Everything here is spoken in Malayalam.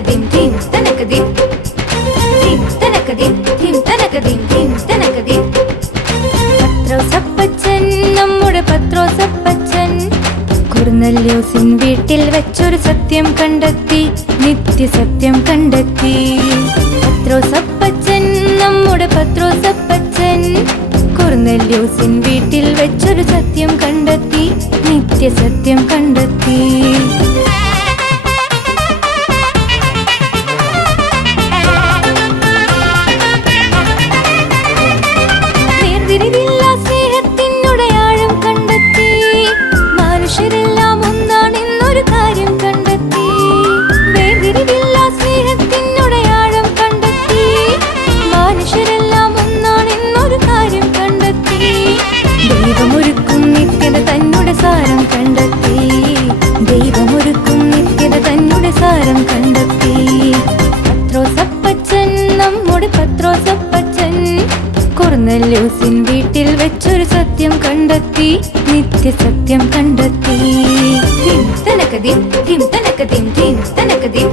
തനക്കദിം ധീം തനക്കദിം ധീം തനക്കദിം ധീം തനക്കദിം ധീം തനക്കദിം. പത്രോസപ്പച്ചൻ, നമ്മുടെ പത്രോസപ്പച്ചൻ കൊർന്നല്യോസിൻ വീട്ടിൽ വെച്ചൊരു സത്യം കണ്ടെത്തി, നിത്യസത്യം കണ്ടെത്തി. പത്രോസപ്പച്ചൻ, നമ്മുടെ പത്രോസപ്പച്ചൻ കൊർന്നല്യോസിൻ വീട്ടിൽ വെച്ചൊരു സത്യം കണ്ടെത്തി, നിത്യസത്യം കണ്ടെത്തി. വേർതിരിവില്ല സ്നേഹത്തിനുടെ ആഴം കണ്ടെത്തി, മനുഷ്യരെല്ലാം ഒന്നാണെന്നൊരു കാര്യം കണ്ടെത്തി. വേർതിരിവില്ല സ്നേഹത്തിനുടെ ആഴം കണ്ടെത്തി, മനുഷ്യരെല്ലാം ഒന്നാണെന്നൊരു കാര്യം കണ്ടെത്തി. ദൈവമൊരുക്കും നിത്യത തന്നുടെ സാരം കണ്ടെത്തി, ദൈവമൊരുക്കും നിത്യത തന്നുടെ സാരം കണ്ടെത്തി. പത്രോസപ്പച്ചൻ, നമ്മുടെ പത്രോസപ്പച്ചൻ കൊർന്നല്യോസിൻ വീട്ടിൽ വെച്ചൊരു സത്യം കണ്ടെത്തി, നിത്യസത്യം കണ്ടെത്തി. ധീം തനക്കദിം ധീം തനക്കദിം ധീം തനക്കദിം.